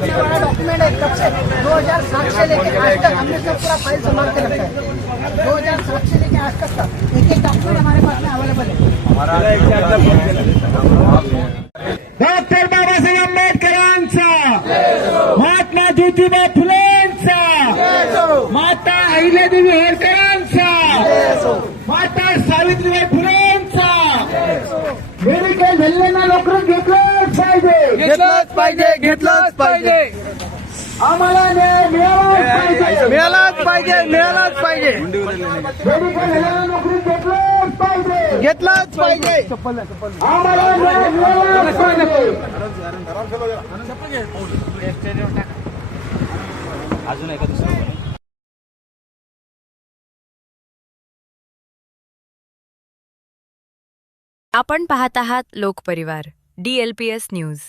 इतना बड़ा डॉक्यूमेंट है कब से 2007 से लेके आज तक हमने सब पूरा फाइल संभाल के रखा है। 2007 से लेके आज तक का एक एक डॉक्यूमेंट हमारे पास में अवेलेबल है। डॉक्टर बाबासाहेब आंबेडकरांचा, महात्मा ज्योतिबा फुलेंचा, माता अहिल्यादेवी होळकरांचा, माता सावित्रीबाई फुलेंचा मेडिकल झालेल्यांना नोकरी घेतलंच पाहिजे, घेतलंच पाहिजे, घेतलंच पाहिजे, आम्हाला न्याय मिळालाच पाहिजे, मिळालाच पाहिजे, मिळालाच पाहिजे, मेडिकल झालेल्यांना नोकरी घेतलंच पाहिजे, घेतलंच पाहिजे. आम्हाला न्याय मिळालाच पाहिजे. आपण पाहत आहात लोकपरिवार DLPS न्यूज.